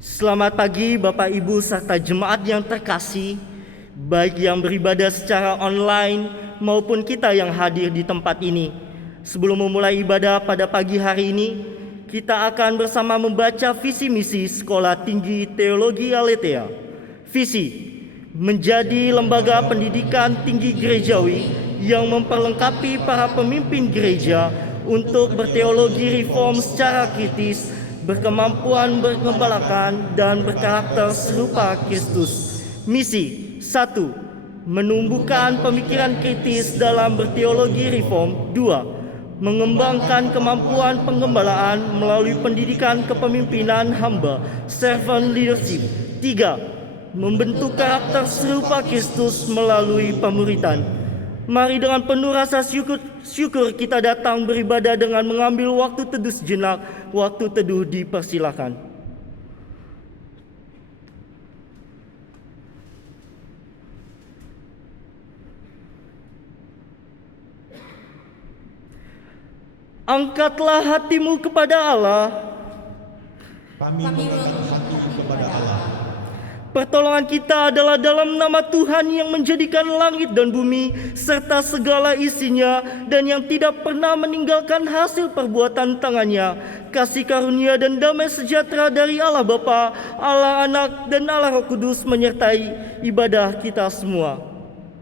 Selamat pagi Bapak Ibu serta jemaat yang terkasih, baik yang beribadah secara online maupun kita yang hadir di tempat ini. Sebelum memulai ibadah pada pagi hari ini, kita akan bersama membaca visi misi Sekolah Tinggi Teologi Aletheia. Visi: menjadi lembaga pendidikan tinggi gerejawi yang memperlengkapi para pemimpin gereja untuk berteologi reform secara kritis, berkemampuan bergembalakan dan berkarakter serupa Kristus. Misi 1. Menumbuhkan pemikiran kritis dalam berteologi reform. 2. Mengembangkan kemampuan penggembalaan melalui pendidikan kepemimpinan hamba, servant leadership. 3. Membentuk karakter serupa Kristus melalui pemuritan. Mari dengan penuh rasa syukur kita datang beribadah dengan mengambil waktu teduh sejenak. Waktu teduh dipersilakan. Angkatlah hatimu kepada Allah. Kami mengangkat hatimu kepada Allah. Pertolongan kita adalah dalam nama Tuhan yang menjadikan langit dan bumi serta segala isinya dan yang tidak pernah meninggalkan hasil perbuatan tangannya. Kasih karunia dan damai sejahtera dari Allah Bapa, Allah Anak dan Allah Roh Kudus menyertai ibadah kita semua.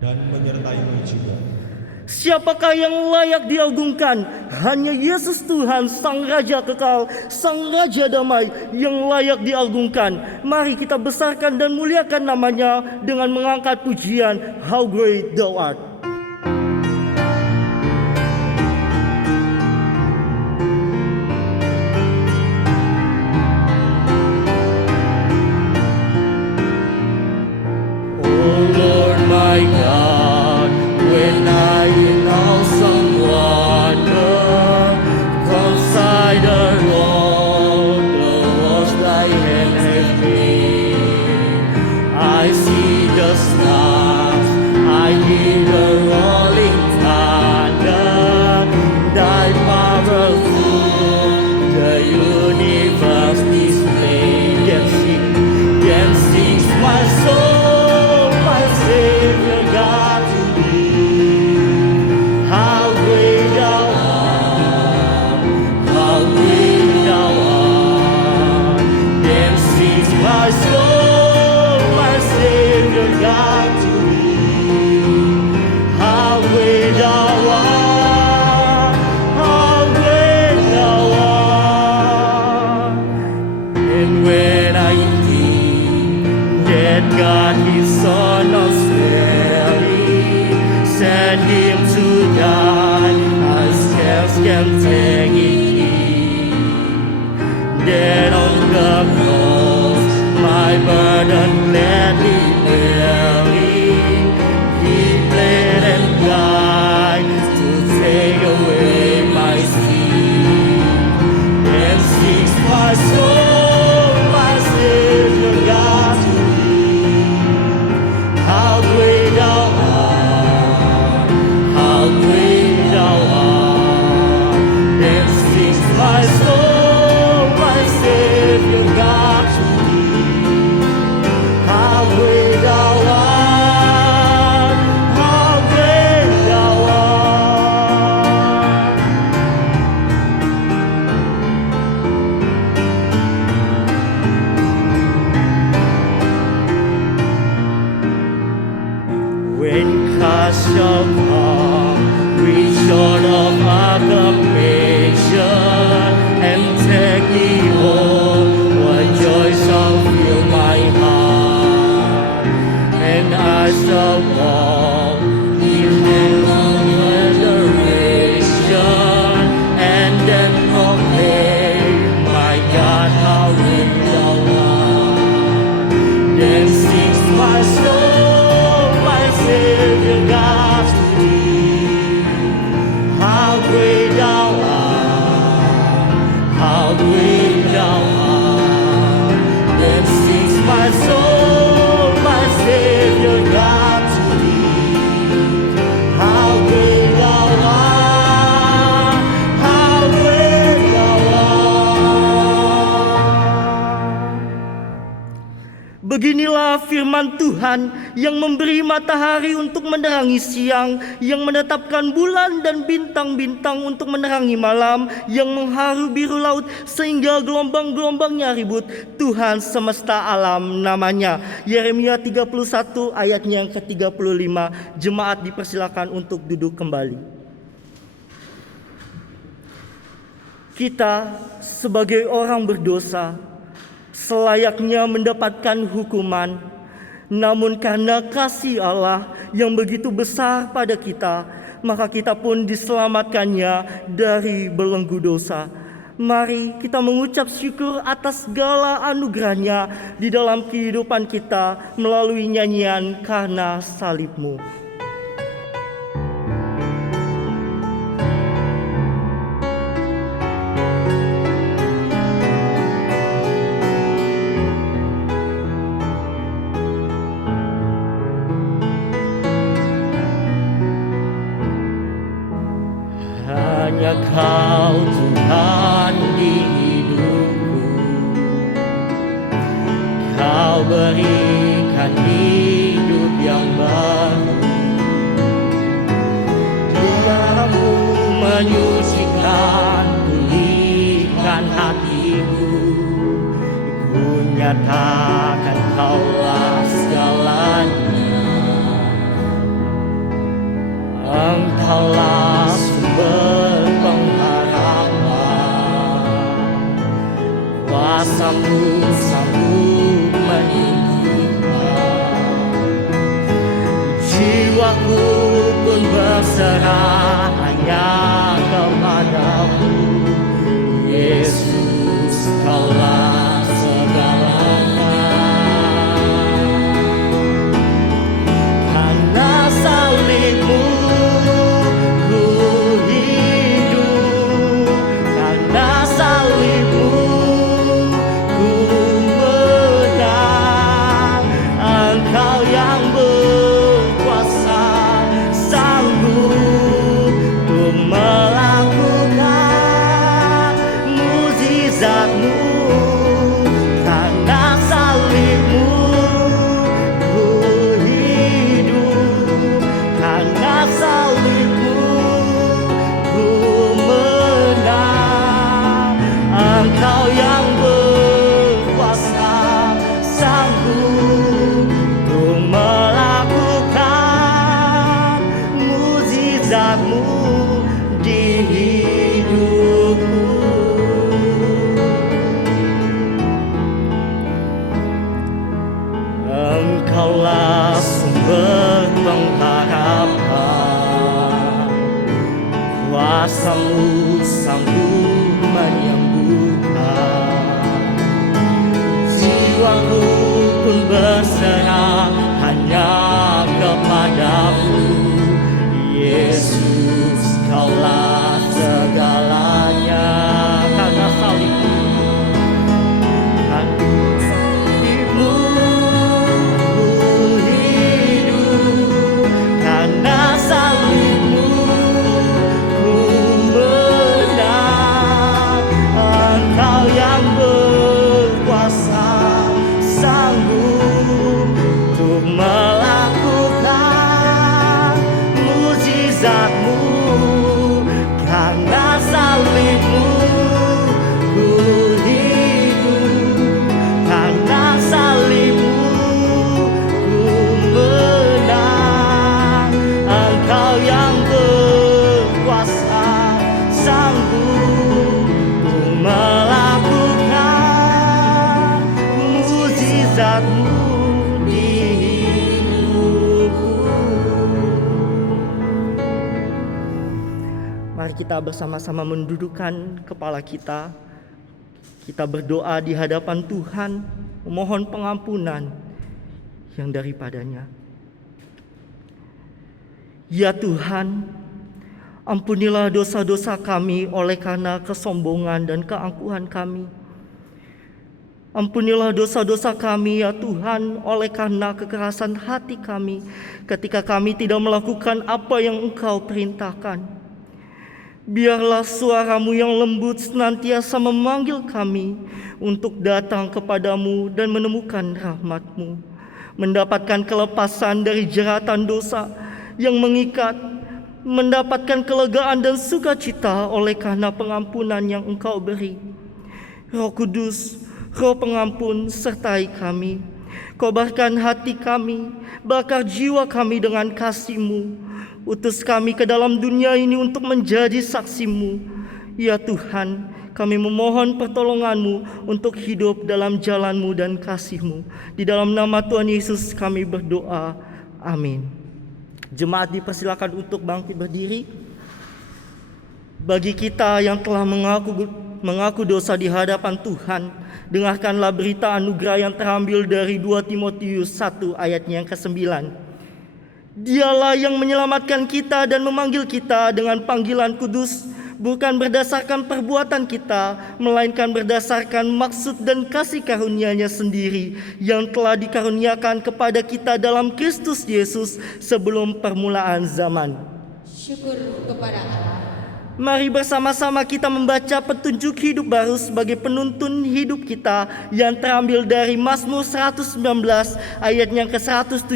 Dan menyertaimu juga. Siapakah yang layak diagungkan? Hanya Yesus Tuhan, Sang Raja kekal, Sang Raja damai yang layak diagungkan. Mari kita besarkan dan muliakan namanya dengan mengangkat pujian How Great Thou Art. Oh Lord my God, when I in awesome wonder consider all the works thy hand hath made, I see the stars, I hear the rolling thunder, thy powerful, the universe display, then sings my soul, my Savior God to thee. How great thou art, how great thou art. Then sings my soul, my Savior God to thee. How great thou art, how great thou art. And when I think that God his Son unfairly sent him to die, I scarce can take it in. That on the cross my burden gladly bearing, he bled and died to take away my sin. Then sings my soul, my Savior God to thee. How great thou art, how great thou art. Beginilah firman Tuhan yang memberi matahari untuk menerangi siang, yang menetapkan bulan dan bintang-bintang untuk menerangi malam, yang mengharu biru laut sehingga gelombang-gelombangnya ribut. Tuhan semesta alam namanya. Yeremia 31 ayatnya yang ke-35. Jemaat dipersilakan untuk duduk kembali. Kita sebagai orang berdosa selayaknya mendapatkan hukuman, namun karena kasih Allah yang begitu besar pada kita, maka kita pun diselamatkannya dari belenggu dosa. Mari kita mengucap syukur atas segala anugerahnya di dalam kehidupan kita melalui nyanyian Karena Salib-Mu. Hanya Kau Tuhan di hidupku, Kau berikan hidup yang baru. Doa-Mu menyucikan, pulihkan hatiku. Ku nyatakan Kaulah segalanya. Engkaulah sumber pengharapan, kuasa-Mu sanggup menyembuhkan. Jiwaku pun berserah hanya kepada-Mu, Yesus, Kaulah segalanya. Karena salib-Mu Engkaulah sumber pengharapan, kuasa-Mu sanggup menyembuhkan. Jiwaku pun berserah hanya kepada-Mu, Yesus, Kaulah segalanya. Karena salib-Mu, kita bersama-sama mendudukkan kepala kita. Kita berdoa di hadapan Tuhan, memohon pengampunan yang daripadanya. Ya Tuhan, ampunilah dosa-dosa kami oleh karena kesombongan dan keangkuhan kami. Ampunilah dosa-dosa kami ya Tuhan oleh karena kekerasan hati kami ketika kami tidak melakukan apa yang Engkau perintahkan. Biarlah suara-Mu yang lembut senantiasa memanggil kami untuk datang kepadamu dan menemukan rahmat-Mu, mendapatkan kelepasan dari jeratan dosa yang mengikat, mendapatkan kelegaan dan sukacita oleh karena pengampunan yang Engkau beri. Roh Kudus, Roh pengampun, sertai kami. Kobarkan hati kami, bakar jiwa kami dengan kasih-Mu. Utus kami ke dalam dunia ini untuk menjadi saksi-Mu. Ya Tuhan, kami memohon pertolongan-Mu untuk hidup dalam jalan-Mu dan kasih-Mu. Di dalam nama Tuhan Yesus kami berdoa. Amin. Jemaat dipersilakan untuk bangkit berdiri. Bagi kita yang telah mengaku dosa di hadapan Tuhan, dengarkanlah berita anugerah yang terambil dari 2 Timotius 1 ayatnya yang ke-9. Dialah yang menyelamatkan kita dan memanggil kita dengan panggilan kudus, bukan berdasarkan perbuatan kita, melainkan berdasarkan maksud dan kasih karunia-Nya sendiri yang telah dikaruniakan kepada kita dalam Kristus Yesus sebelum permulaan zaman. Syukur kepada Allah. Mari bersama-sama kita membaca petunjuk hidup baru sebagai penuntun hidup kita yang terambil dari Mazmur 119 ayat yang ke-175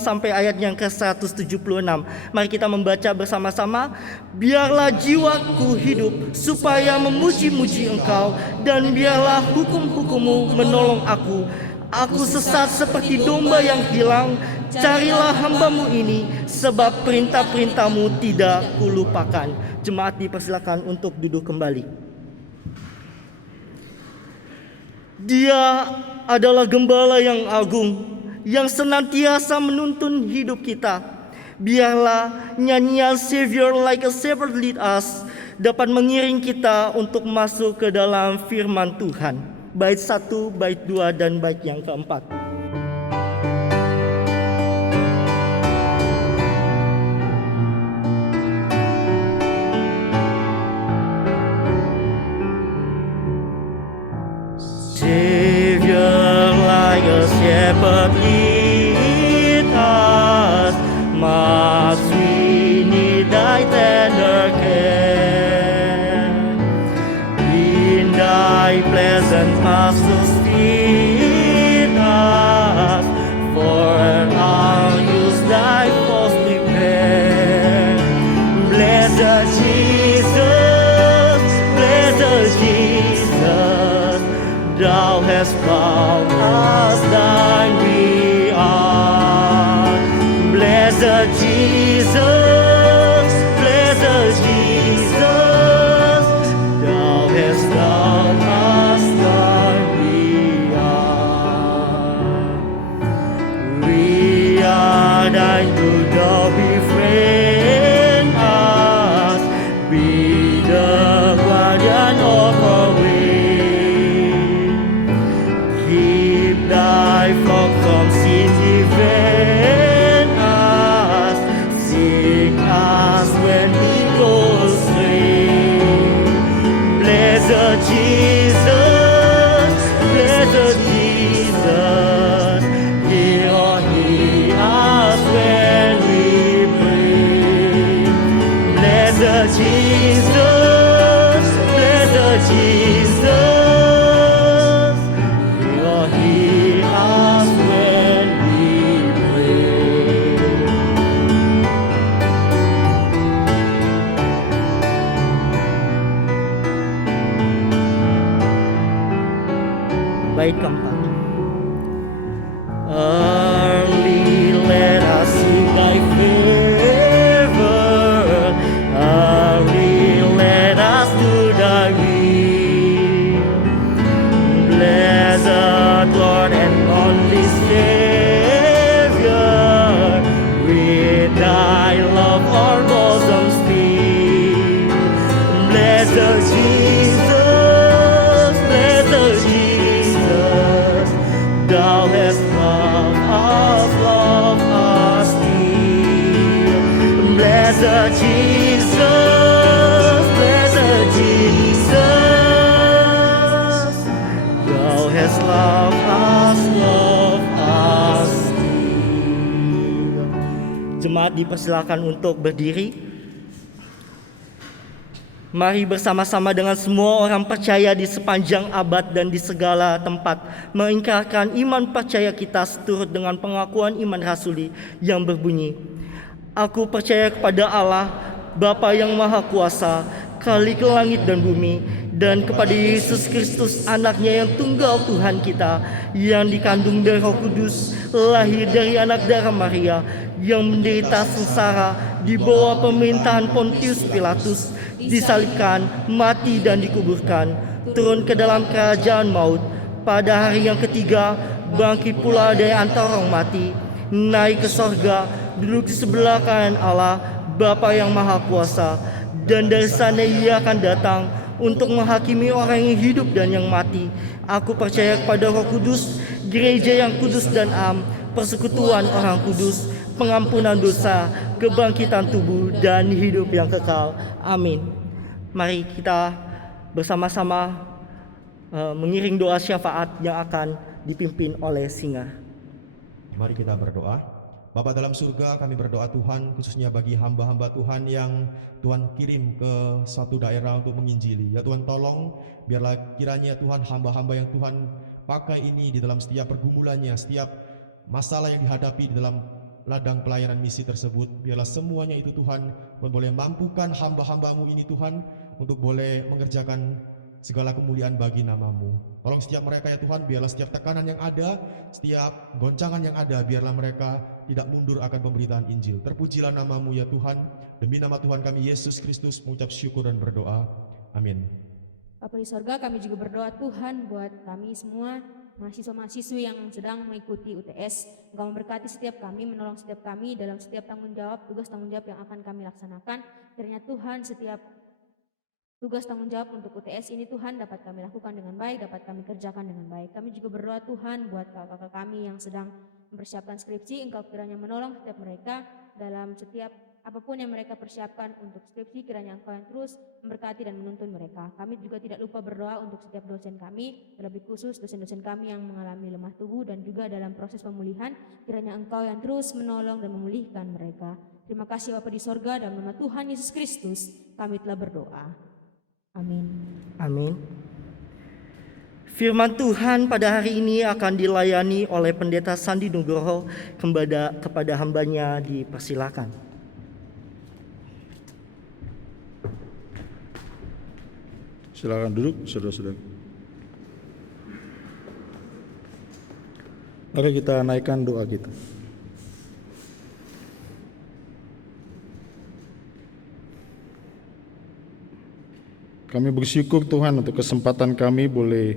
sampai ayat yang ke-176. Mari kita membaca bersama-sama. Biarlah jiwaku hidup supaya memuji-muji Engkau, dan biarlah hukum-hukum-Mu menolong aku. Aku sesat seperti domba yang hilang. Carilah hamba-Mu ini, sebab perintah-perintah-Mu tidak kulupakan. Jemaat dipersilakan untuk duduk kembali. Dia adalah gembala yang agung, yang senantiasa menuntun hidup kita. Biarlah nyanyian Savior like a shepherd lead us dapat mengiring kita untuk masuk ke dalam firman Tuhan. Bait 1, bait 2, dan bait yang keempat. Savior like a shepherd lead us, must we need thy tender care. In thy pleasant pastures feed us, for our use thy foes prepare. Blessed Jesus, blessed Jesus, Thou hast found us, thine we are. Blessed Jesus, blessed Jesus, Thou hast found us, thine we are. We are thine, to Thou befriend us, be the guardian of our way. Thy flock from sin, defend us, seek us when we go astray. Blessed Jesus, blessed Jesus, hear us when we pray. Blessed Jesus, blessed Jesus, bait keempat. Early let us sing thy favor, early let us do thy will. Blessed Lord and only Savior, with thy love our bosoms fill. Blessed Jesus, blessed Jesus, Thou hast loved us still. Blessed Jesus, blessed Jesus, Thou hast loved us still. Jemaat dipersilakan untuk berdiri. Mari bersama-sama dengan semua orang percaya di sepanjang abad dan di segala tempat mengingkarkan iman percaya kita seturut dengan pengakuan iman rasuli yang berbunyi, Aku percaya kepada Allah, Bapa yang Maha Kuasa, Khalik langit dan bumi, dan kepada Yesus Kristus anaknya yang tunggal Tuhan kita, yang dikandung dari Roh Kudus, lahir dari anak darah Maria, yang menderita sengsara di bawah pemerintahan Pontius Pilatus, disalibkan, mati dan dikuburkan, turun ke dalam kerajaan maut, pada hari yang ketiga bangkit pula dari antara orang mati, naik ke sorga, duduk di sebelah kanan Allah, Bapa yang Maha Kuasa, dan dari sana Ia akan datang untuk menghakimi orang yang hidup dan yang mati. Aku percaya kepada Roh Kudus, gereja yang kudus dan am, persekutuan orang kudus, pengampunan dosa, kebangkitan tubuh, dan hidup yang kekal. Amin. Mari kita bersama-sama mengiring doa syafaat yang akan dipimpin oleh singa. Mari kita berdoa. Bapa dalam surga, kami berdoa Tuhan, khususnya bagi hamba-hamba Tuhan yang Tuhan kirim ke satu daerah untuk menginjili. Ya Tuhan, tolong biarlah kiranya Tuhan hamba-hamba yang Tuhan pakai ini di dalam setiap pergumulannya, setiap masalah yang dihadapi di dalam ladang pelayanan misi tersebut, biarlah semuanya itu Tuhan boleh mampukan hamba-hambamu ini Tuhan untuk boleh mengerjakan segala kemuliaan bagi nama-Mu. Tolong setiap mereka ya Tuhan, biarlah setiap tekanan yang ada, setiap goncangan yang ada, biarlah mereka tidak mundur akan pemberitaan Injil. Terpujilah nama-Mu ya Tuhan. Demi nama Tuhan kami Yesus Kristus mengucap syukur dan berdoa. Amin. Bapa di sorga, kami juga berdoa Tuhan buat kami semua mahasiswa-mahasiswi yang sedang mengikuti UTS. Engkau memberkati setiap kami, menolong setiap kami dalam setiap tanggung jawab, tugas tanggung jawab yang akan kami laksanakan. Kiranya Tuhan setiap tugas tanggung jawab untuk UTS ini Tuhan dapat kami lakukan dengan baik, dapat kami kerjakan dengan baik. Kami juga berdoa Tuhan buat kakak-kakak kami yang sedang mempersiapkan skripsi, Engkau kiranya menolong setiap mereka dalam setiap apapun yang mereka persiapkan untuk skripsi, kiranya Engkau yang terus memberkati dan menuntun mereka. Kami juga tidak lupa berdoa untuk setiap dosen kami, terlebih khusus dosen-dosen kami yang mengalami lemah tubuh dan juga dalam proses pemulihan, kiranya Engkau yang terus menolong dan memulihkan mereka. Terima kasih Bapa di sorga, dalam nama Tuhan Yesus Kristus kami telah berdoa. Amin. Amin. Firman Tuhan pada hari ini akan dilayani oleh Pendeta Sandi Nugroho. Kepada hambanya dipersilakan. Silakan duduk, saudara-saudara. Mari kita naikkan doa kita. Kami bersyukur Tuhan untuk kesempatan kami boleh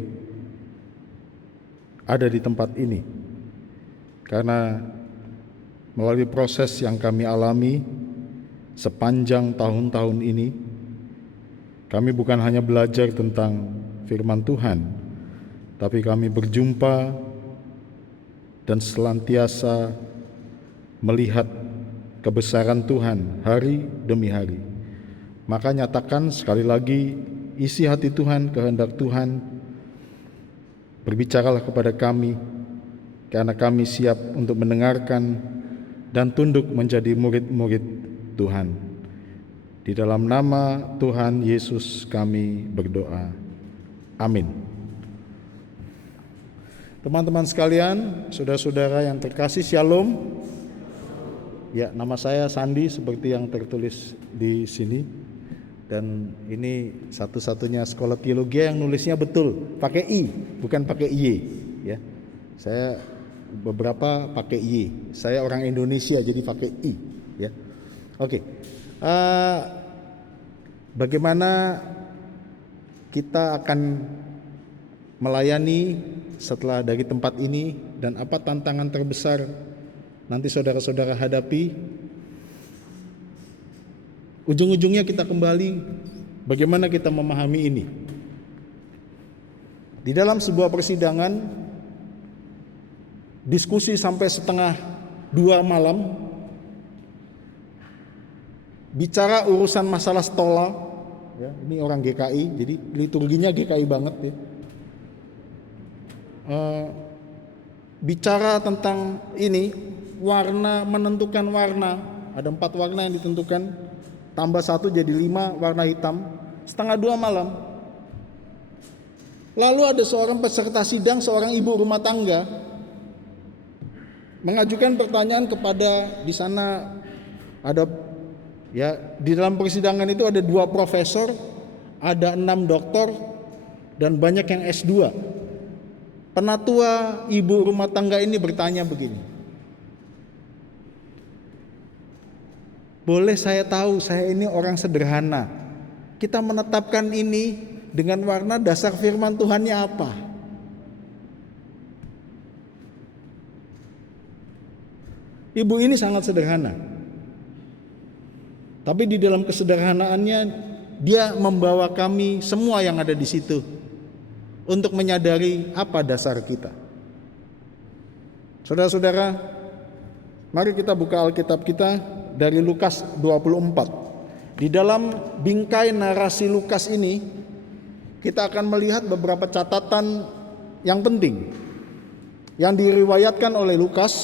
ada di tempat ini. Karena melalui proses yang kami alami sepanjang tahun-tahun ini, kami bukan hanya belajar tentang firman Tuhan, tapi kami berjumpa dan senantiasa melihat kebesaran Tuhan hari demi hari. Maka nyatakan sekali lagi, isi hati Tuhan, kehendak Tuhan, berbicaralah kepada kami, karena kami siap untuk mendengarkan dan tunduk menjadi murid-murid Tuhan. Di dalam nama Tuhan Yesus kami berdoa. Amin. Teman-teman sekalian, saudara-saudara yang terkasih, Shalom. Ya, nama saya Sandi seperti yang tertulis di sini. Dan ini satu-satunya sekolah teologi yang nulisnya betul, pakai I, bukan pakai Y. Ya, saya beberapa pakai Y. Saya orang Indonesia jadi pakai I. Ya, oke. Bagaimana kita akan melayani setelah dari tempat ini dan apa tantangan terbesar nanti saudara-saudara hadapi? Ujung-ujungnya kita kembali bagaimana kita memahami ini. Di dalam sebuah persidangan, diskusi sampai 1:30 malam, bicara urusan masalah stola, ya, ini orang GKI, jadi liturginya GKI banget ya. Bicara tentang ini, warna, menentukan warna, ada 4 warna yang ditentukan, tambah 1 jadi 5 warna hitam. 1:30 malam. Lalu ada seorang peserta sidang, seorang ibu rumah tangga, mengajukan pertanyaan kepada, di sana ada, ya, di dalam persidangan itu ada 2 profesor, ada 6 doktor, dan banyak yang S2. Penatua ibu rumah tangga ini bertanya begini, boleh saya tahu, saya ini orang sederhana, kita menetapkan ini dengan warna dasar firman Tuhannya apa? Ibu ini sangat sederhana, tapi di dalam kesederhanaannya dia membawa kami semua yang ada di situ untuk menyadari apa dasar kita. Saudara-saudara, mari kita buka Alkitab kita dari Lukas 24. Di dalam bingkai narasi Lukas ini, kita akan melihat beberapa catatan yang penting yang diriwayatkan oleh Lukas,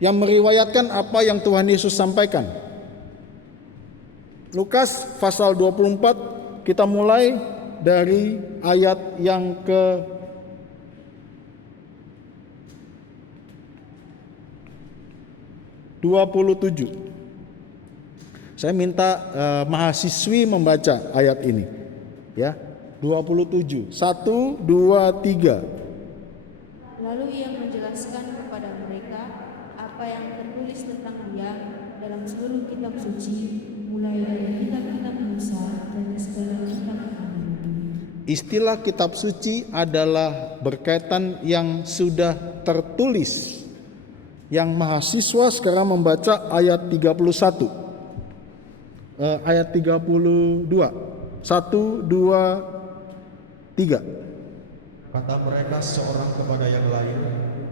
yang meriwayatkan apa yang Tuhan Yesus sampaikan. Lukas pasal 24, kita mulai dari ayat yang ke-27. Saya minta mahasiswi membaca ayat ini, ya. 27, 1, 2, 3. Lalu ia menjelaskan kepada mereka apa yang tertulis tentang dia dalam seluruh kitab suci, mulai dari kitab-kitab Musa dan segala kitab kami. Istilah kitab suci adalah berkaitan yang sudah tertulis. Yang mahasiswa sekarang membaca ayat 31. Ayat 32. 1, 2, 3. Kata mereka seorang kepada yang lain,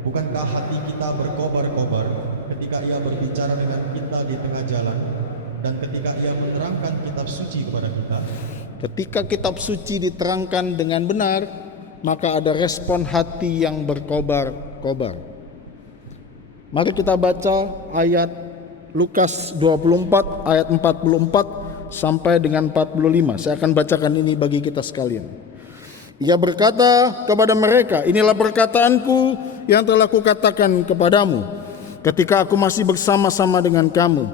bukankah hati kita berkobar-kobar ketika ia berbicara dengan kita di tengah jalan, dan ketika ia menerangkan kitab suci kepada kita? Ketika kitab suci diterangkan dengan benar, maka ada respon hati yang berkobar-kobar. Mari kita baca ayat Lukas 24 ayat 44 sampai dengan 45. Saya akan bacakan ini bagi kita sekalian. Ia berkata kepada mereka, inilah perkataanku yang telah kukatakan kepadamu ketika aku masih bersama-sama dengan kamu,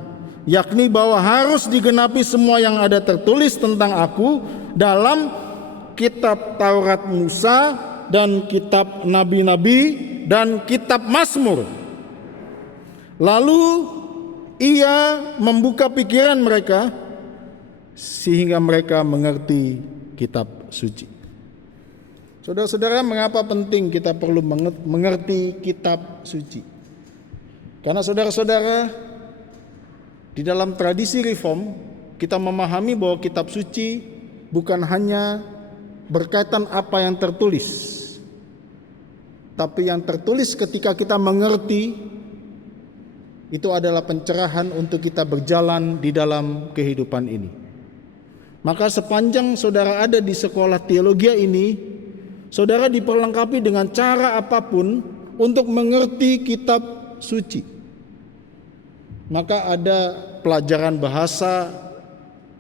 yakni bahwa harus digenapi semua yang ada tertulis tentang aku dalam kitab Taurat Musa dan kitab nabi-nabi dan kitab Mazmur. Lalu ia membuka pikiran mereka sehingga mereka mengerti kitab suci. Saudara-saudara, mengapa penting kita perlu mengerti kitab suci? Karena saudara-saudara, di dalam tradisi reform, kita memahami bahwa kitab suci bukan hanya berkaitan apa yang tertulis, tapi yang tertulis ketika kita mengerti, itu adalah pencerahan untuk kita berjalan di dalam kehidupan ini. Maka sepanjang saudara ada di sekolah teologi ini, saudara diperlengkapi dengan cara apapun untuk mengerti kitab suci. Maka ada pelajaran bahasa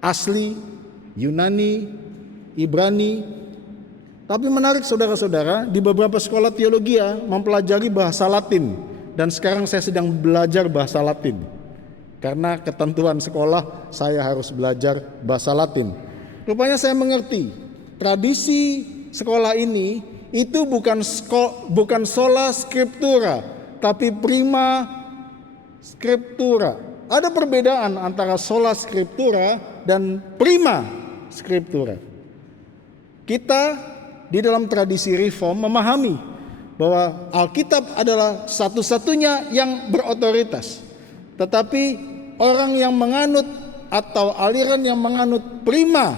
asli, Yunani, Ibrani. Tapi menarik saudara-saudara, di beberapa sekolah teologi mempelajari bahasa Latin. Dan sekarang saya sedang belajar bahasa Latin. Karena ketentuan sekolah saya harus belajar bahasa Latin. Rupanya saya mengerti tradisi sekolah ini itu bukan sola scriptura, tapi prima scriptura. Ada perbedaan antara sola scriptura dan prima scriptura. Kita di dalam tradisi reform memahami bahwa Alkitab adalah satu-satunya yang berotoritas. Tetapi orang yang menganut atau aliran yang menganut prima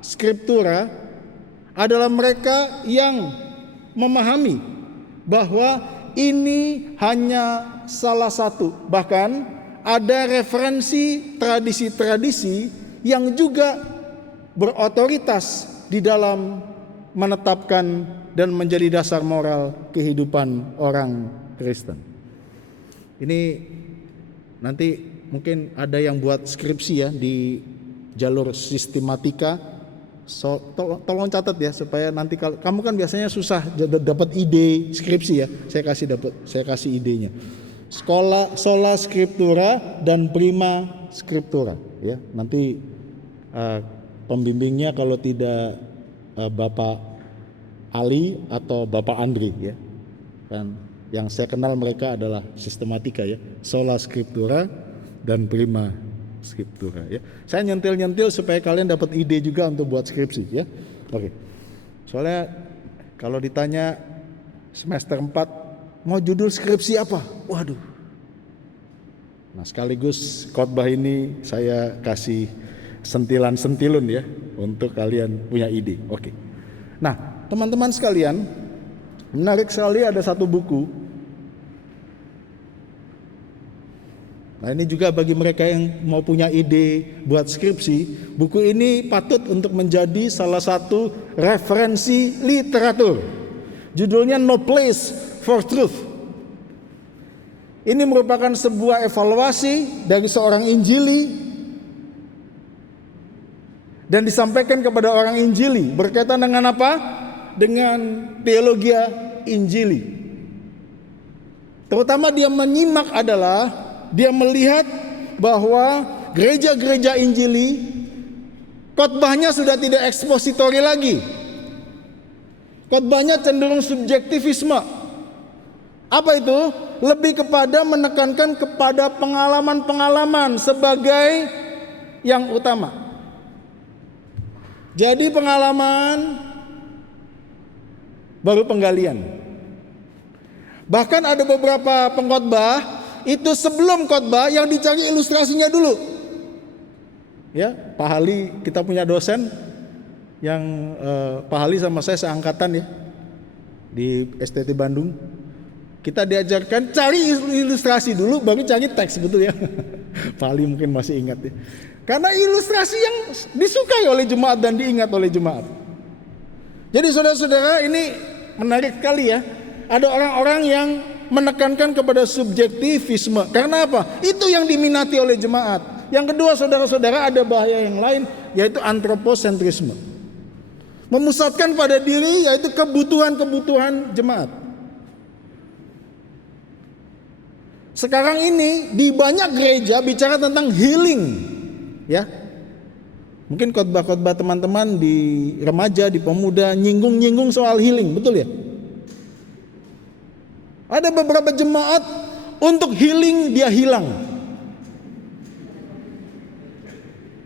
scriptura adalah mereka yang memahami bahwa ini hanya salah satu. Bahkan ada referensi tradisi-tradisi yang juga berotoritas di dalam menetapkan dan menjadi dasar moral kehidupan orang Kristen. Ini nanti mungkin ada yang buat skripsi ya di jalur sistematika. Tolong catat ya, supaya nanti kalau kamu kan biasanya susah dapat ide skripsi ya. Saya kasih idenya. Sola Scriptura dan Prima Scriptura ya. Nanti pembimbingnya kalau tidak Bapak Ali atau Bapak Andri ya. Dan yang saya kenal mereka adalah sistematika ya. Sola Scriptura dan Prima Scriptura ya. Saya nyentil supaya kalian dapat ide juga untuk buat skripsi ya. Oke. Soalnya kalau ditanya semester 4 mau judul skripsi apa? Waduh. Nah, sekaligus khotbah ini saya kasih sentilan-sentilun ya untuk kalian punya ide. Oke. Nah, teman-teman sekalian, menarik sekali ada satu buku. Nah, ini juga bagi mereka yang mau punya ide buat skripsi, buku ini patut untuk menjadi salah satu referensi literatur. Judulnya No Place for Truth. Ini merupakan sebuah evaluasi dari seorang injili dan disampaikan kepada orang injili. Berkaitan dengan apa? Dengan teologi injili. Terutama dia menyimak adalah dia melihat bahwa gereja-gereja injili khotbahnya sudah tidak ekspositori lagi. Khotbahnya cenderung subjektivisme. Apa itu? Lebih kepada menekankan kepada pengalaman-pengalaman sebagai yang utama. Jadi pengalaman baru penggalian. Bahkan ada beberapa pengkhotbah itu sebelum khotbah yang dicari ilustrasinya dulu. Ya, Pak Hali, kita punya dosen yang Pak Hali sama saya seangkatan ya di STT Bandung. Kita diajarkan cari ilustrasi dulu baru cari teks, betul ya. Pak Hali mungkin masih ingat ya. Karena ilustrasi yang disukai oleh jemaat dan diingat oleh jemaat. Jadi saudara-saudara, ini menarik sekali ya. Ada orang-orang yang menekankan kepada subjektivisme. Karena apa? Itu yang diminati oleh jemaat. Yang kedua, saudara-saudara, ada bahaya yang lain, yaitu antroposentrisme. Memusatkan pada diri, yaitu kebutuhan-kebutuhan jemaat. Sekarang ini di banyak gereja bicara tentang healing, ya. Mungkin khotbah-khotbah teman-teman di remaja, di pemuda nyinggung-nyinggung soal healing, betul ya? Ada beberapa jemaat untuk healing dia hilang.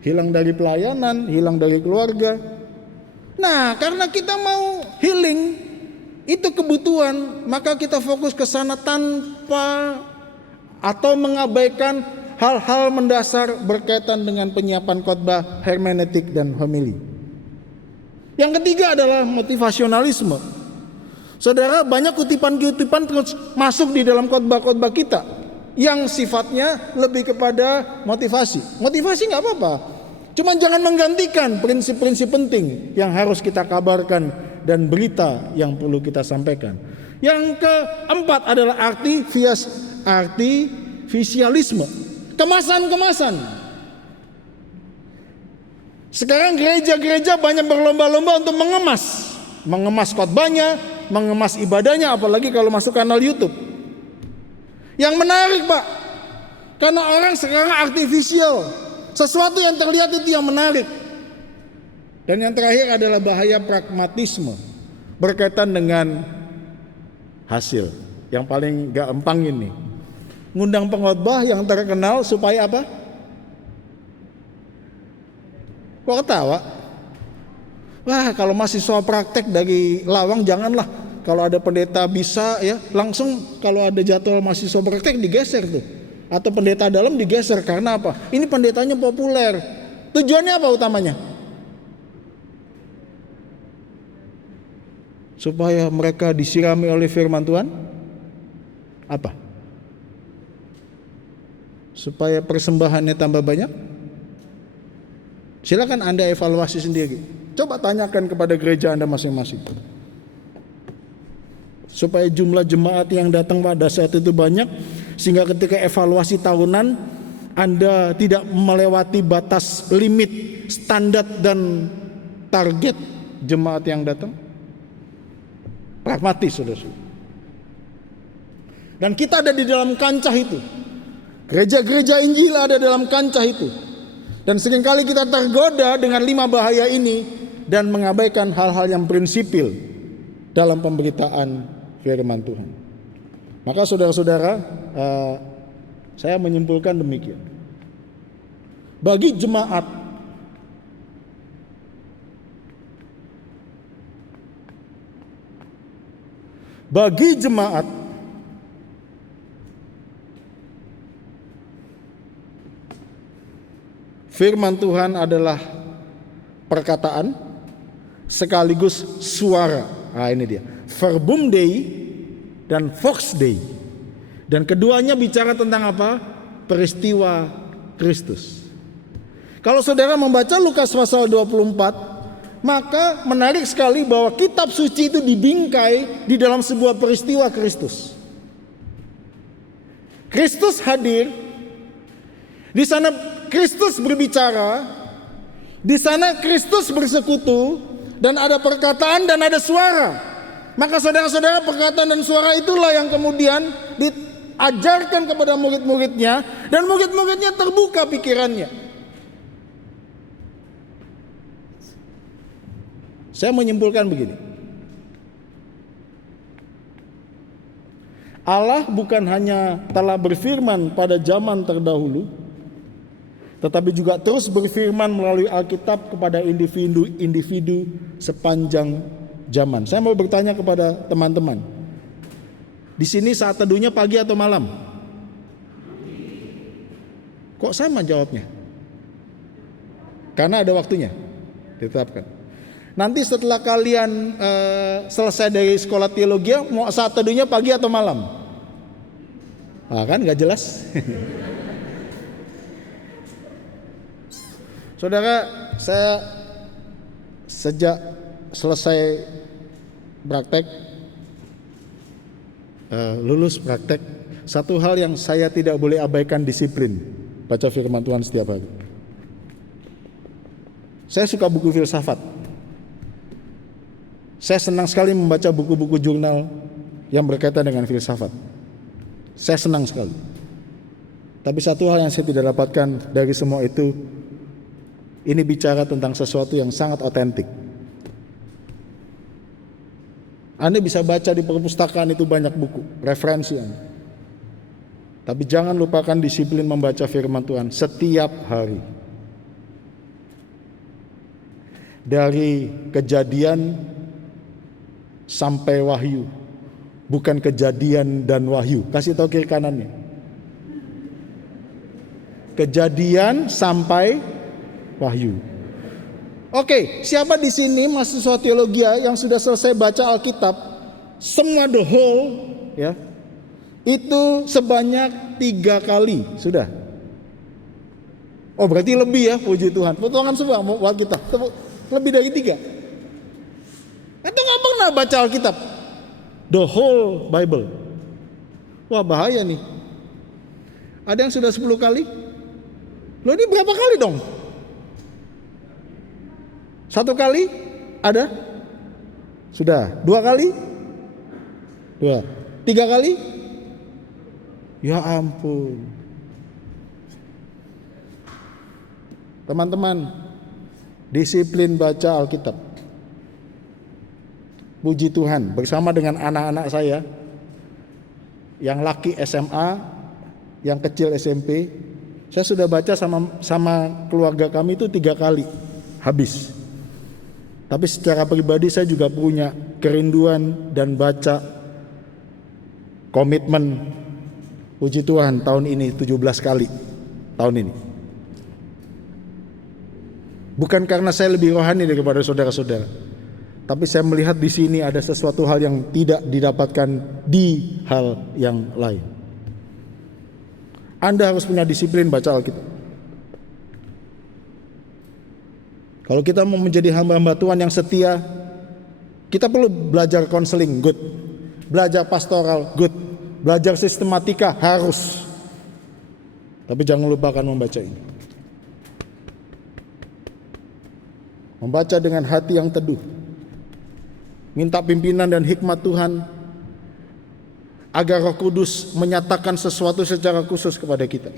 Hilang dari pelayanan, hilang dari keluarga. Nah, karena kita mau healing, itu kebutuhan, maka kita fokus ke sana tanpa atau mengabaikan hal-hal mendasar berkaitan dengan penyiapan khotbah, hermeneutik dan homili. Yang ketiga adalah motivasionalisme. Saudara, banyak kutipan-kutipan terus masuk di dalam khotbah-khotbah kita yang sifatnya lebih kepada motivasi. Motivasi nggak apa-apa, cuma jangan menggantikan prinsip-prinsip penting yang harus kita kabarkan dan berita yang perlu kita sampaikan. Yang keempat adalah artifisialisme, kemasan-kemasan. Sekarang gereja-gereja banyak berlomba-lomba untuk mengemas khotbahnya, mengemas ibadahnya, apalagi kalau masuk kanal YouTube. Yang menarik, Pak, karena orang sekarang artifisial, sesuatu yang terlihat itu yang menarik. Dan yang terakhir adalah bahaya pragmatisme berkaitan dengan hasil. Yang paling gampang ini, ngundang pengkhotbah yang terkenal supaya apa? Kok ketawa? Wah, kalau masih soal praktek dari lawang janganlah. Kalau ada pendeta bisa ya, langsung kalau ada jadwal mahasiswa praktek digeser tuh. Atau pendeta dalam digeser, karena apa? Ini pendetanya populer. Tujuannya apa utamanya? Supaya mereka disirami oleh firman Tuhan? Apa? Supaya persembahannya tambah banyak? Silakan Anda evaluasi sendiri. Coba tanyakan kepada gereja Anda masing-masing. Supaya jumlah jemaat yang datang pada saat itu banyak, sehingga ketika evaluasi tahunan Anda tidak melewati batas limit standar dan target jemaat yang datang? Pragmatis, saudara-saudara. Dan kita ada di dalam kancah itu. Gereja-gereja Injil ada dalam kancah itu. Dan seringkali kita tergoda dengan 5 bahaya ini dan mengabaikan hal-hal yang prinsipil dalam pemberitaan firman Tuhan. Maka saudara-saudara, saya menyimpulkan demikian. Bagi jemaat firman Tuhan adalah perkataan sekaligus suara. Nah, ini dia. Verbum Dei dan Vox Dei. Dan keduanya bicara tentang apa? Peristiwa Kristus. Kalau saudara membaca Lukas pasal 24, maka menarik sekali bahwa kitab suci itu dibingkai di dalam sebuah peristiwa Kristus. Kristus hadir. Di sana Kristus berbicara, di sana Kristus bersekutu, dan ada perkataan dan ada suara. Maka saudara-saudara, perkataan dan suara itulah yang kemudian diajarkan kepada murid-muridnya, dan murid-muridnya terbuka pikirannya. Saya menyimpulkan begini. Allah bukan hanya telah berfirman pada zaman terdahulu, tetapi juga terus berfirman melalui Alkitab kepada individu-individu sepanjang zaman. Saya mau bertanya kepada teman-teman, di sini saat teduhnya pagi atau malam? Kok sama jawabnya? Karena ada waktunya ditetapkan. Nanti setelah kalian selesai dari sekolah teologi, mau saat teduhnya pagi atau malam? Nah, kan nggak jelas. Saudara, saya sejak selesai praktek, lulus praktek, satu hal yang saya tidak boleh abaikan disiplin baca firman Tuhan setiap hari. Saya suka buku filsafat. Saya senang sekali membaca buku-buku jurnal yang berkaitan dengan filsafat. Saya senang sekali. Tapi satu hal yang saya tidak dapatkan dari semua itu, ini bicara tentang sesuatu yang sangat otentik. Anda bisa baca di perpustakaan itu banyak buku, referensi Anda. Tapi jangan lupakan disiplin membaca firman Tuhan setiap hari. Dari Kejadian sampai Wahyu. Bukan Kejadian dan Wahyu. Kasih tahu kiri kanannya. Kejadian sampai Wahyu. Oke, siapa di sini mahasiswa teologi yang sudah selesai baca Alkitab semua the whole, ya, itu sebanyak 3 kali sudah? Oh, berarti lebih ya, puji Tuhan. Potongan semua Alkitab lebih dari 3. Atau nggak pernah baca Alkitab the whole Bible? Wah, bahaya nih. Ada yang sudah 10 kali? Loh, ini berapa kali dong? 1 kali? Ada? Sudah. 2 kali? 2. 3 kali? Ya ampun. Teman-teman, disiplin baca Alkitab. Puji Tuhan, bersama dengan anak-anak saya, yang laki SMA, yang kecil SMP, saya sudah baca sama keluarga kami itu 3 kali habis. Tapi secara pribadi saya juga punya kerinduan dan baca komitmen. Puji Tuhan, tahun ini 17 kali tahun ini. Bukan karena saya lebih rohani daripada saudara-saudara, tapi saya melihat di sini ada sesuatu hal yang tidak didapatkan di hal yang lain. Anda harus punya disiplin baca Alkitab. Kalau kita mau menjadi hamba-hamba Tuhan yang setia, kita perlu belajar konseling, good. Belajar pastoral, good. Belajar sistematika, harus. Tapi jangan lupakan membaca ini. membaca dengan hati yang teduh, minta pimpinan dan hikmat Tuhan agar Roh Kudus menyatakan sesuatu secara khusus kepada kita.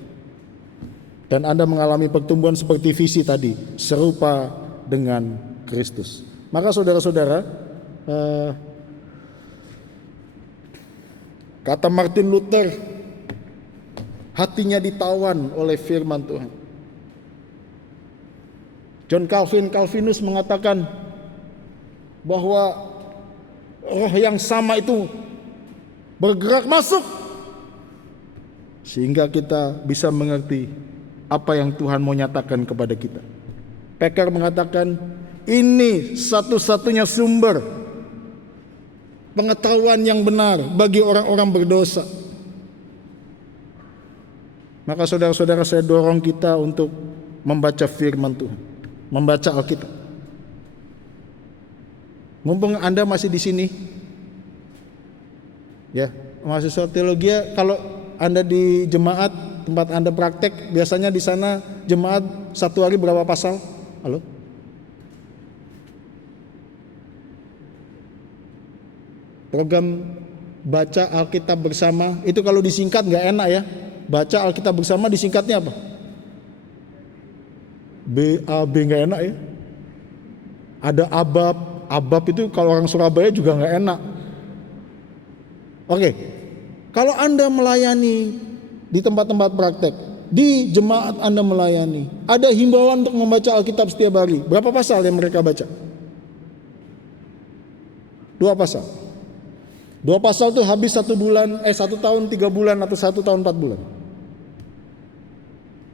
Dan Anda mengalami pertumbuhan seperti visi tadi, serupa dengan Kristus. Maka saudara-saudara, kata Martin Luther, hatinya ditawan oleh firman Tuhan. John Calvinus mengatakan bahwa roh yang sama itu bergerak masuk sehingga kita bisa mengerti apa yang Tuhan mau nyatakan kepada kita. Packer mengatakan ini satu-satunya sumber pengetahuan yang benar bagi orang-orang berdosa. Maka saudara-saudara, saya dorong kita untuk membaca firman Tuhan, membaca Alkitab. Mumpung Anda masih di sini, ya, mahasiswa teologi, kalau Anda di jemaat tempat Anda praktek, biasanya di sana jemaat satu hari berapa pasal? Halo? Program baca Alkitab bersama itu kalau disingkat nggak enak ya. Baca Alkitab bersama disingkatnya apa? BAB, nggak enak ya. Ada abab itu kalau orang Surabaya juga nggak enak. Oke, kalau Anda melayani di tempat-tempat praktek, di jemaat Anda melayani, ada himbauan untuk membaca Alkitab setiap hari. Berapa pasal yang mereka baca? 2 pasal. 2 pasal itu habis 1 tahun 3 bulan atau 1 tahun 4 bulan.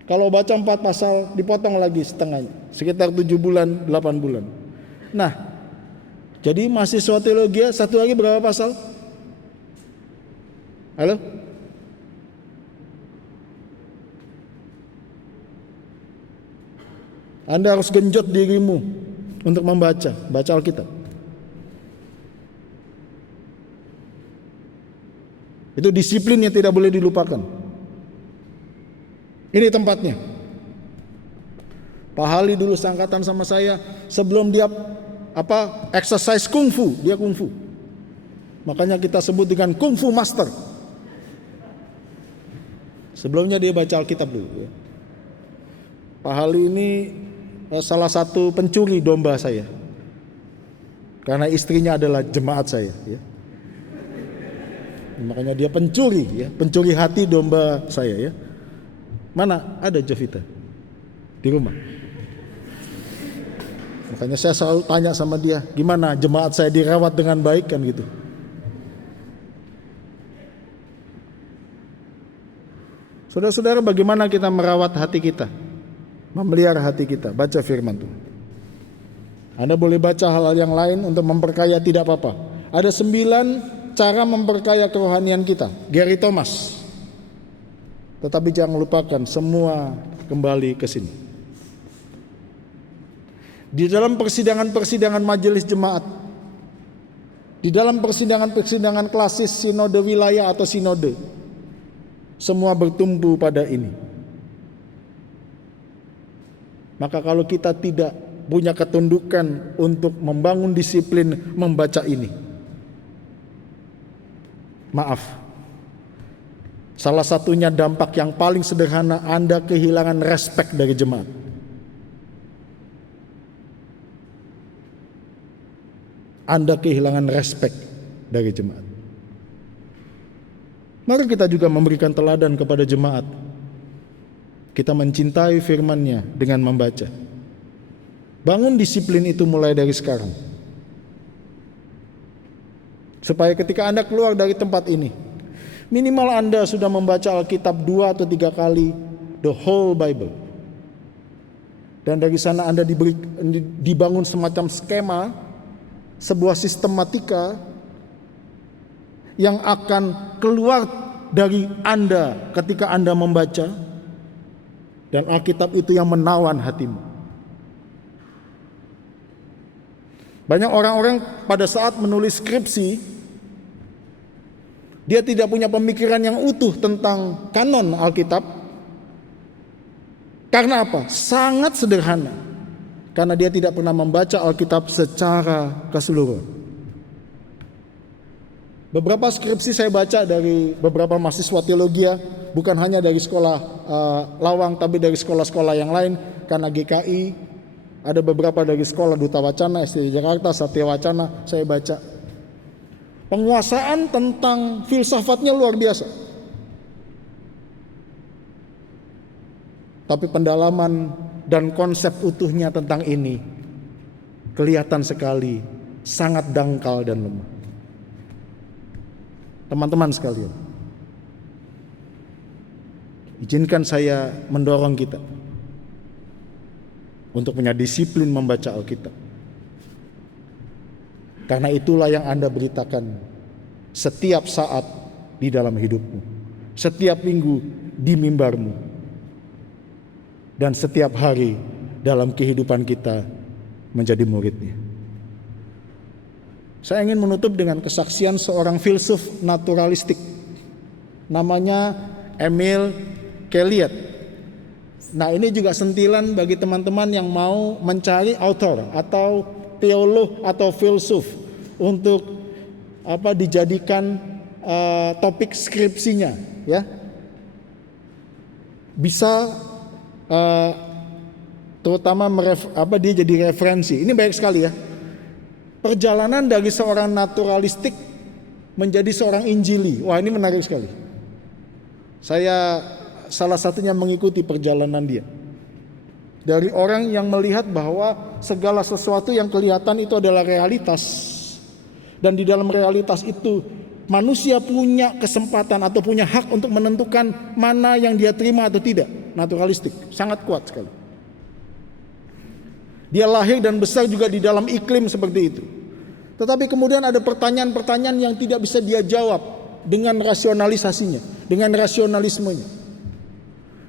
Kalau baca 4 pasal dipotong lagi setengahnya, sekitar 7 bulan 8 bulan. Nah, jadi mahasiswa teologi 1 hari berapa pasal? Halo? Anda harus genjot dirimu untuk baca Alkitab. Itu disiplin yang tidak boleh dilupakan. Ini tempatnya. Pak Hali dulu seangkatan sama saya, sebelum dia exercise kungfu, dia kungfu. Makanya kita sebut dengan kungfu master. Sebelumnya dia baca Alkitab dulu. Pak Hali ini salah satu pencuri domba saya, karena istrinya adalah jemaat saya. Ya. Makanya dia pencuri, ya, pencuri hati domba saya. Ya. Mana ada Jovita di rumah? Makanya saya selalu tanya sama dia, gimana jemaat saya dirawat dengan baik kan gitu. Saudara-saudara, bagaimana kita merawat hati kita, memelihara hati kita? Baca firman Tuhan. Anda boleh baca hal-hal yang lain untuk memperkaya, tidak apa-apa. Ada 9 cara memperkaya kerohanian kita. Gary Thomas. Tetapi jangan lupakan, semua kembali ke sini. Di dalam persidangan-persidangan majelis jemaat, di dalam persidangan-persidangan klasis sinode wilayah atau sinode, semua bertumpu pada ini. Maka kalau kita tidak punya ketundukan untuk membangun disiplin membaca ini, maaf, salah satunya dampak yang paling sederhana, Anda kehilangan respek dari jemaat. Anda kehilangan respek dari jemaat. Mari kita juga memberikan teladan kepada jemaat. Kita mencintai firman-Nya dengan membaca. Bangun disiplin itu mulai dari sekarang. Supaya ketika Anda keluar dari tempat ini, minimal Anda sudah membaca Alkitab 2 atau 3 kali, the whole Bible. Dan dari sana Anda dibangun semacam skema, sebuah sistematika yang akan keluar dari Anda ketika Anda membaca, dan Alkitab itu yang menawan hatimu. Banyak orang-orang pada saat menulis skripsi, dia tidak punya pemikiran yang utuh tentang kanon Alkitab. Karena apa? Sangat sederhana. karena dia tidak pernah membaca Alkitab secara keseluruhan. Beberapa skripsi saya baca dari beberapa mahasiswa teologi, bukan hanya dari sekolah Lawang, tapi dari sekolah-sekolah yang lain, karena GKI, ada beberapa dari sekolah Duta Wacana, STI Jakarta, Satya Wacana, saya baca. Penguasaan tentang filsafatnya luar biasa. Tapi pendalaman dan konsep utuhnya tentang ini kelihatan sekali sangat dangkal dan lemah. Teman-teman sekalian, izinkan saya mendorong kita untuk punya disiplin membaca Alkitab. Karena itulah yang Anda beritakan setiap saat di dalam hidupmu, setiap minggu di mimbarmu, dan setiap hari dalam kehidupan kita menjadi muridnya. Saya ingin menutup dengan kesaksian seorang filsuf naturalistik, namanya Emil Kellyett. Nah, ini juga sentilan bagi teman-teman yang mau mencari author atau teolog atau filsuf untuk dijadikan topik skripsinya, ya. Bisa terutama dia jadi referensi. Ini baik sekali ya. Perjalanan dari seorang naturalistik menjadi seorang injili. Wah, ini menarik sekali. Saya salah satunya mengikuti perjalanan dia. Dari orang yang melihat bahwa segala sesuatu yang kelihatan itu adalah realitas. Dan di dalam realitas itu manusia punya kesempatan atau punya hak untuk menentukan mana yang dia terima atau tidak. Naturalistik, sangat kuat sekali. Dia lahir dan besar juga di dalam iklim seperti itu. Tetapi kemudian ada pertanyaan-pertanyaan yang tidak bisa dia jawab dengan rasionalisasinya, dengan rasionalismenya.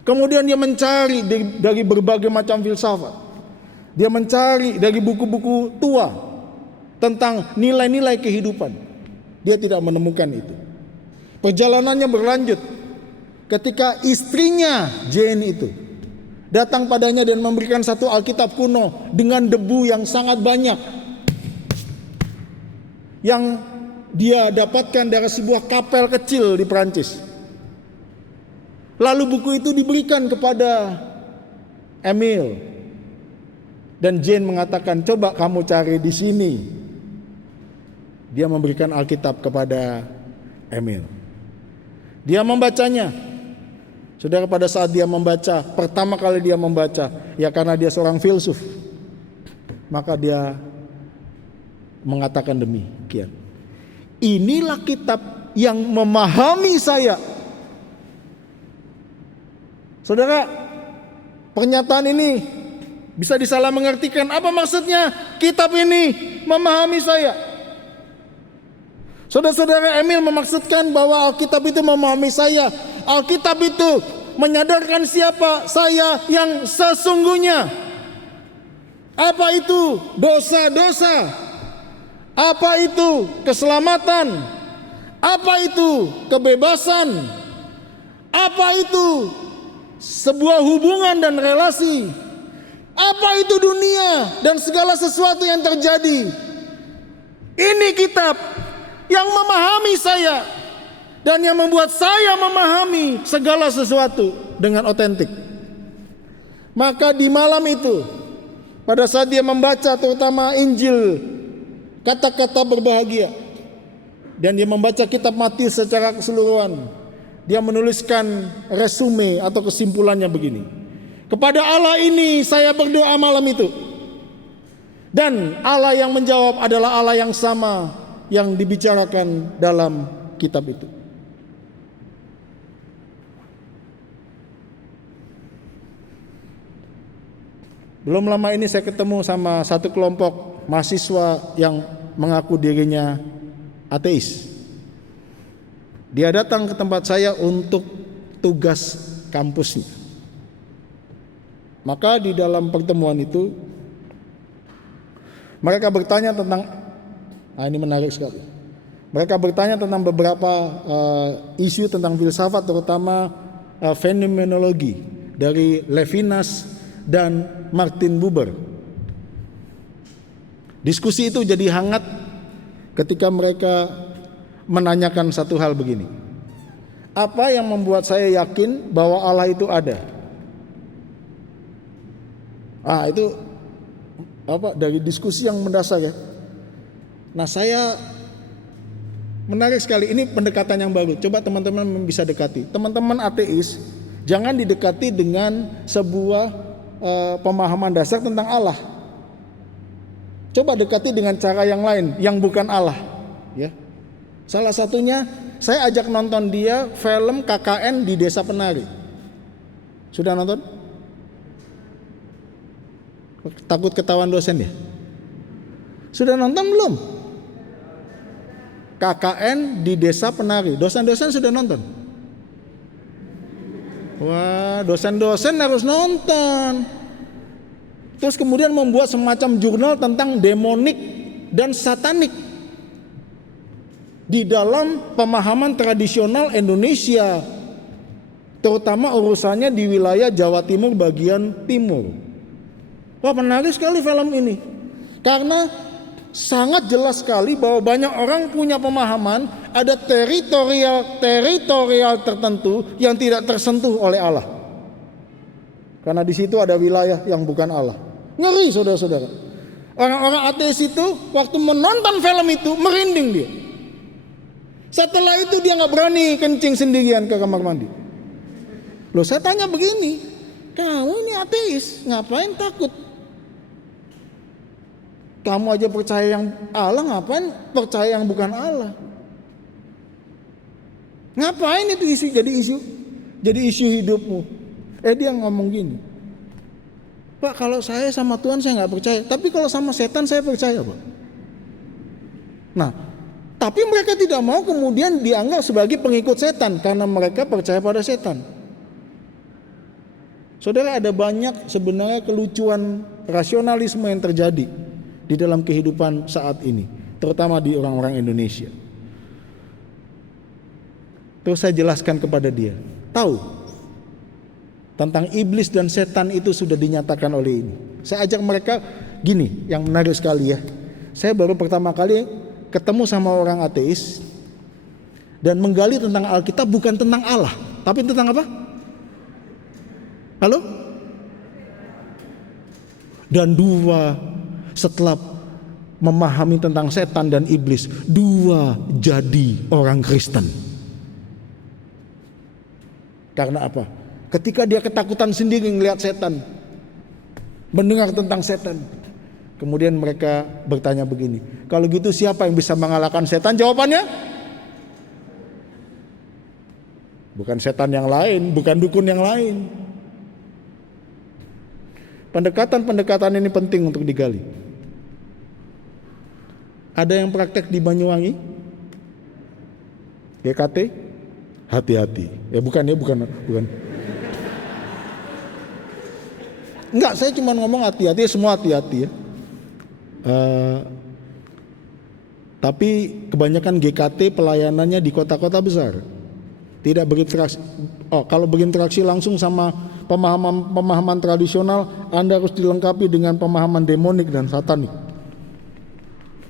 Kemudian dia mencari dari berbagai macam filsafat. Dia mencari dari buku-buku tua tentang nilai-nilai kehidupan. Dia tidak menemukan itu. Perjalanannya berlanjut ketika istrinya Jane itu datang padanya dan memberikan satu Alkitab kuno dengan debu yang sangat banyak, yang dia dapatkan dari sebuah kapel kecil di Perancis. Lalu buku itu diberikan kepada Emil, dan Jane mengatakan, coba kamu cari di sini. Dia memberikan Alkitab kepada Emil. Dia membacanya. Saudara, pada saat dia membaca, pertama kali dia membaca, ya karena dia seorang filsuf, maka dia mengatakan demikian. Inilah kitab yang memahami saya. Saudara, pernyataan ini bisa disalah mengertikan. Apa maksudnya kitab ini memahami saya? Saudara-saudara, Emil memaksudkan bahwa Alkitab itu memahami saya. Alkitab itu menyadarkan siapa saya yang sesungguhnya. Apa itu dosa-dosa? Apa itu keselamatan? Apa itu kebebasan? Apa itu sebuah hubungan dan relasi? Apa itu dunia dan segala sesuatu yang terjadi? Ini kitab yang memahami saya dan yang membuat saya memahami segala sesuatu dengan otentik. Maka di malam itu, pada saat dia membaca terutama Injil, kata-kata berbahagia, dan dia membaca kitab Matius secara keseluruhan, dia menuliskan resume atau kesimpulannya begini: kepada Allah ini saya berdoa malam itu, dan Allah yang menjawab adalah Allah yang sama yang dibicarakan dalam kitab itu. Belum lama ini saya ketemu sama satu kelompok mahasiswa yang mengaku dirinya ateis. Dia datang ke tempat saya untuk tugas kampusnya. Maka di dalam pertemuan itu mereka bertanya tentang, ini menarik sekali. Mereka bertanya tentang beberapa isu tentang filsafat, terutama fenomenologi dari Levinas dan Martin Buber. Diskusi itu jadi hangat ketika mereka menanyakan satu hal begini. Apa yang membuat saya yakin bahwa Allah itu ada? Itu dari diskusi yang mendasar ya. Nah, saya menarik sekali, ini pendekatan yang baru. Coba teman-teman bisa dekati. Teman-teman ateis, jangan didekati dengan sebuah pemahaman dasar tentang Allah. Coba dekati dengan cara yang lain, yang bukan Allah. Ya, salah satunya saya ajak nonton dia film KKN di Desa Penari. Sudah nonton? Takut ketahuan dosen ya? Sudah nonton belum? KKN di Desa Penari. Dosen-dosen sudah nonton? Wah, dosen-dosen harus nonton. Terus kemudian membuat semacam jurnal tentang demonik dan satanik di dalam pemahaman tradisional Indonesia, terutama urusannya di wilayah Jawa Timur bagian timur. Wah, menarik sekali film ini, karena sangat jelas sekali bahwa banyak orang punya pemahaman ada teritorial tertentu yang tidak tersentuh oleh Allah, karena di situ ada wilayah yang bukan Allah. Ngeri saudara-saudara. Orang-orang ateis itu waktu menonton film itu merinding dia. Setelah itu dia nggak berani kencing sendirian ke kamar mandi. Loh, saya tanya begini, kamu ini ateis, ngapain takut? Kamu aja percaya yang Allah, ngapain percaya yang bukan Allah? Ngapain itu jadi isu hidupmu? Dia ngomong gini, Pak, kalau saya sama Tuhan saya nggak percaya, tapi kalau sama setan saya percaya, Pak. Nah, tapi mereka tidak mau kemudian dianggap sebagai pengikut setan karena mereka percaya pada setan. Saudara, ada banyak sebenarnya kelucuan rasionalisme yang terjadi di dalam kehidupan saat ini, terutama di orang-orang Indonesia. Terus saya jelaskan kepada dia, tahu tentang iblis dan setan itu sudah dinyatakan oleh ini. Saya ajak mereka gini, yang menarik sekali ya. Saya baru pertama kali ketemu sama orang ateis dan menggali tentang Alkitab, bukan tentang Allah, tapi tentang apa? Halo? Dan dua, setelah memahami tentang setan dan iblis, dua jadi orang Kristen. Karena apa? Ketika dia ketakutan sendiri melihat setan, mendengar tentang setan, kemudian mereka bertanya begini, kalau gitu siapa yang bisa mengalahkan setan? Jawabannya, bukan setan yang lain, bukan dukun yang lain. Pendekatan-pendekatan ini penting untuk digali. Ada yang praktek di Banyuwangi? GKT? Hati-hati. Bukan. Enggak, saya cuma ngomong hati-hati, semua hati-hati ya. Tapi kebanyakan GKT pelayanannya di kota-kota besar. Tidak berinteraksi. Kalau berinteraksi langsung sama pemahaman tradisional, Anda harus dilengkapi dengan pemahaman demonik dan satanik.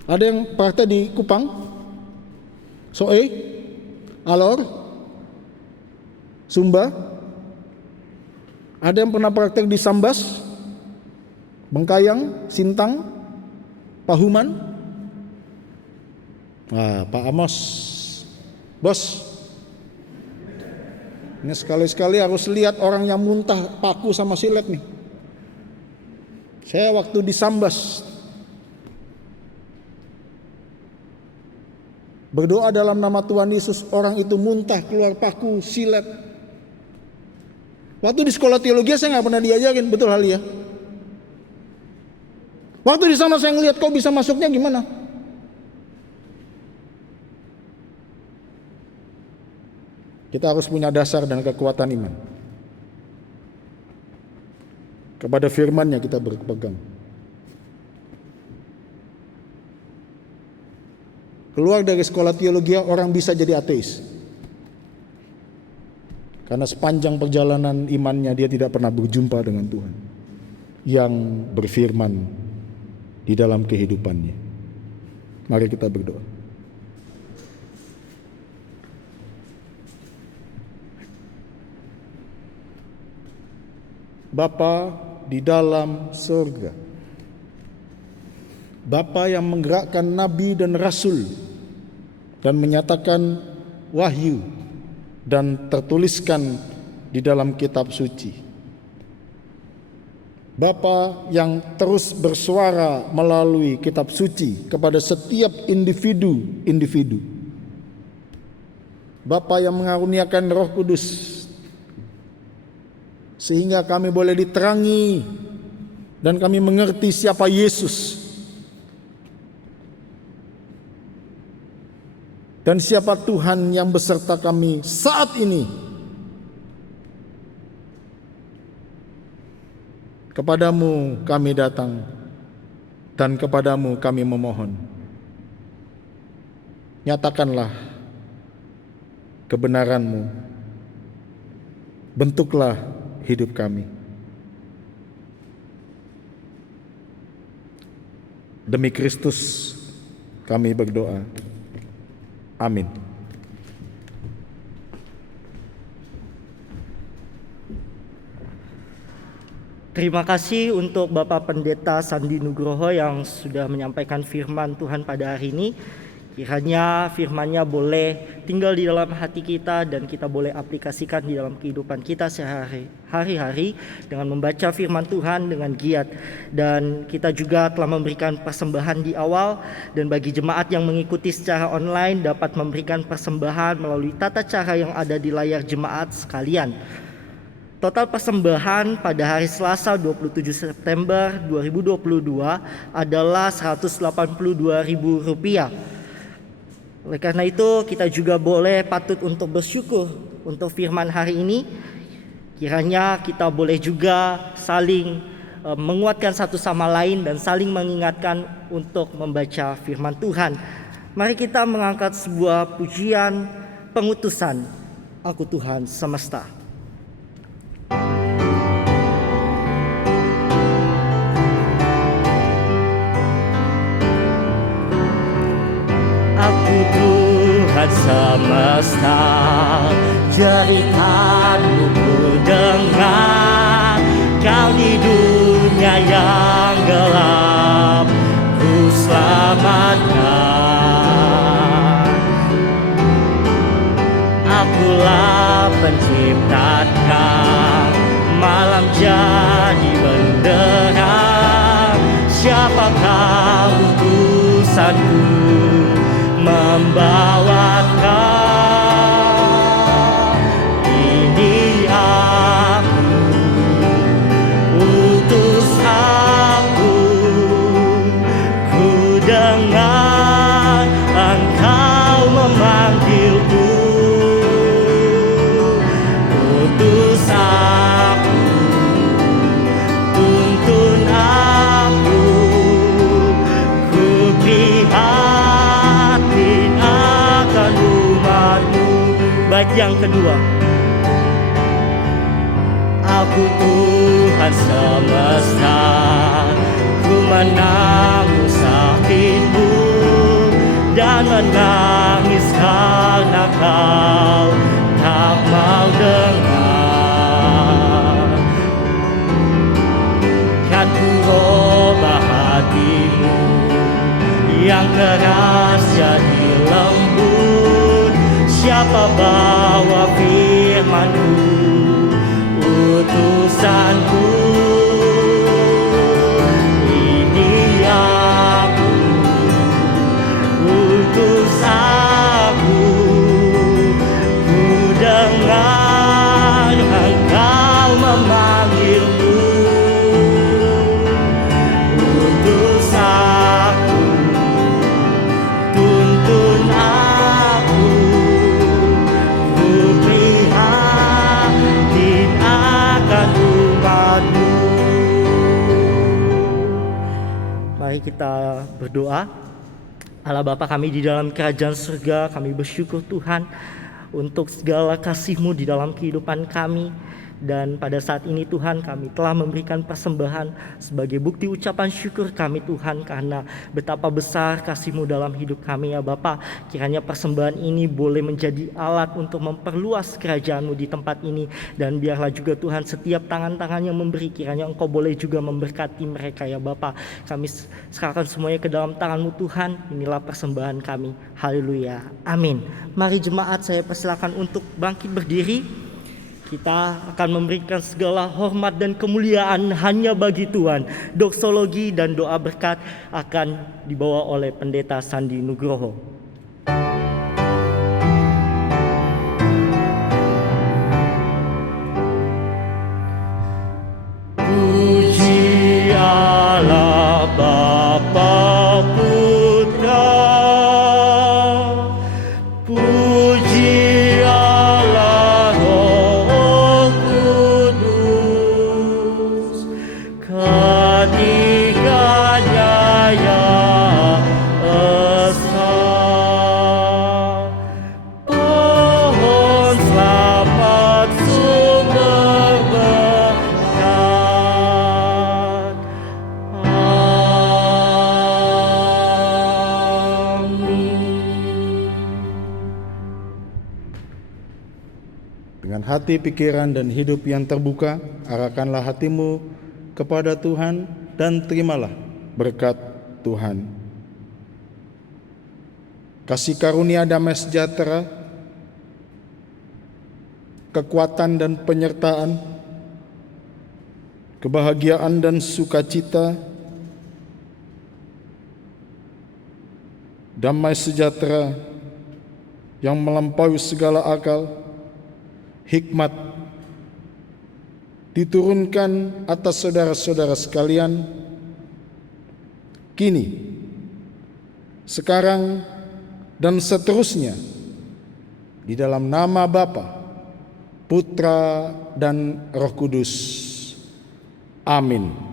Ada yang praktek di Kupang, Soe, Alor, Sumba. Ada yang pernah praktek di Sambas, Bengkayang, Sintang, Pahuman. Pak Amos, bos, ini sekali-sekali harus lihat orang yang muntah paku sama silet nih. Saya waktu di Sambas berdoa dalam nama Tuhan Yesus, orang itu muntah keluar paku, silet. Waktu di sekolah teologi saya nggak pernah diajarin, betul hal ya. Waktu di sana saya ngelihat kok bisa masuknya gimana. Kita harus punya dasar dan kekuatan iman. Kepada firman-Nya kita berpegang. Keluar dari sekolah teologi orang bisa jadi ateis. Karena sepanjang perjalanan imannya dia tidak pernah berjumpa dengan Tuhan yang berfirman di dalam kehidupannya. Mari kita berdoa. Bapa di dalam surga, Bapa yang menggerakkan nabi dan rasul dan menyatakan wahyu dan tertuliskan di dalam kitab suci. Bapa yang terus bersuara melalui kitab suci kepada setiap individu. Bapa yang mengaruniakan Roh Kudus sehingga kami boleh diterangi dan kami mengerti siapa Yesus dan siapa Tuhan yang beserta kami saat ini. Kepadamu kami datang dan kepadamu kami memohon. Nyatakanlah kebenaran-Mu. Bentuklah hidup kami. Demi Kristus kami berdoa. Amin. Terima kasih untuk Bapak Pendeta Sandi Nugroho yang sudah menyampaikan firman Tuhan pada hari ini. Kiranya firman-Nya boleh tinggal di dalam hati kita dan kita boleh aplikasikan di dalam kehidupan kita sehari-hari dengan membaca firman Tuhan dengan giat. Dan kita juga telah memberikan persembahan di awal, dan bagi jemaat yang mengikuti secara online dapat memberikan persembahan melalui tata cara yang ada di layar jemaat sekalian. Total persembahan pada hari Selasa 27 September 2022 adalah Rp182.000. Oleh karena itu kita juga boleh patut untuk bersyukur untuk firman hari ini. Kiranya kita boleh juga saling menguatkan satu sama lain dan saling mengingatkan untuk membaca firman Tuhan. Mari kita mengangkat sebuah pujian pengutusan, Aku Tuhan Semesta. Aku Tuhan semesta, jeritanmu ku dengar. Kau di dunia yang gelap ku selamatkan. Akulah penciptakan, malam jadi benderang. Siapakah utusanku membawakan? Ini aku, utus aku. Ku dengar Engkau memanggilku. Utus aku, tuntun aku. Ku prihatin akan umat-Mu. Bait yang kedua. Aku Tuhan semesta, ku menanggung sakitmu dan menangis karena kau tak mau dengar. Kan ku ubah hatimu yang keras jadi lembut. Siapa bawa firman-Mu, utusanku. Ini aku, utus aku. Ku dengar Engkau memanggilku. Utus aku, tuntun aku. Ku prihatin akan umat-Mu. Mari kita berdoa. Allah Bapa kami di dalam kerajaan surga, kami bersyukur Tuhan untuk segala kasih-Mu di dalam kehidupan kami. Dan pada saat ini Tuhan, kami telah memberikan persembahan sebagai bukti ucapan syukur kami Tuhan, karena betapa besar kasih-Mu dalam hidup kami ya Bapa. Kiranya persembahan ini boleh menjadi alat untuk memperluas kerajaan-Mu di tempat ini. Dan biarlah juga Tuhan, setiap tangan-tangan yang memberi, kiranya Engkau boleh juga memberkati mereka ya Bapa. Kami serahkan semuanya ke dalam tangan-Mu Tuhan. Inilah persembahan kami. Haleluya. Amin. Mari jemaat, saya persilakan untuk bangkit berdiri. Kita akan memberikan segala hormat dan kemuliaan hanya bagi Tuhan. Doksologi dan doa berkat akan dibawa oleh Pendeta Sandi Nugroho. Puji Allah Bapa Putra, puji Allah Roh Kudus, ketiganya yang esa. Pohon selamat sumber berkat. Dengan hati, pikiran, dan hidup yang terbuka, arahkanlah hatimu kepada Tuhan dan terimalah berkat Tuhan. Kasih karunia damai sejahtera, kekuatan dan penyertaan, kebahagiaan dan sukacita, damai sejahtera yang melampaui segala akal, hikmat diturunkan atas saudara-saudara sekalian, kini, sekarang, dan seterusnya, di dalam nama Bapa, Putra, dan Roh Kudus. Amin.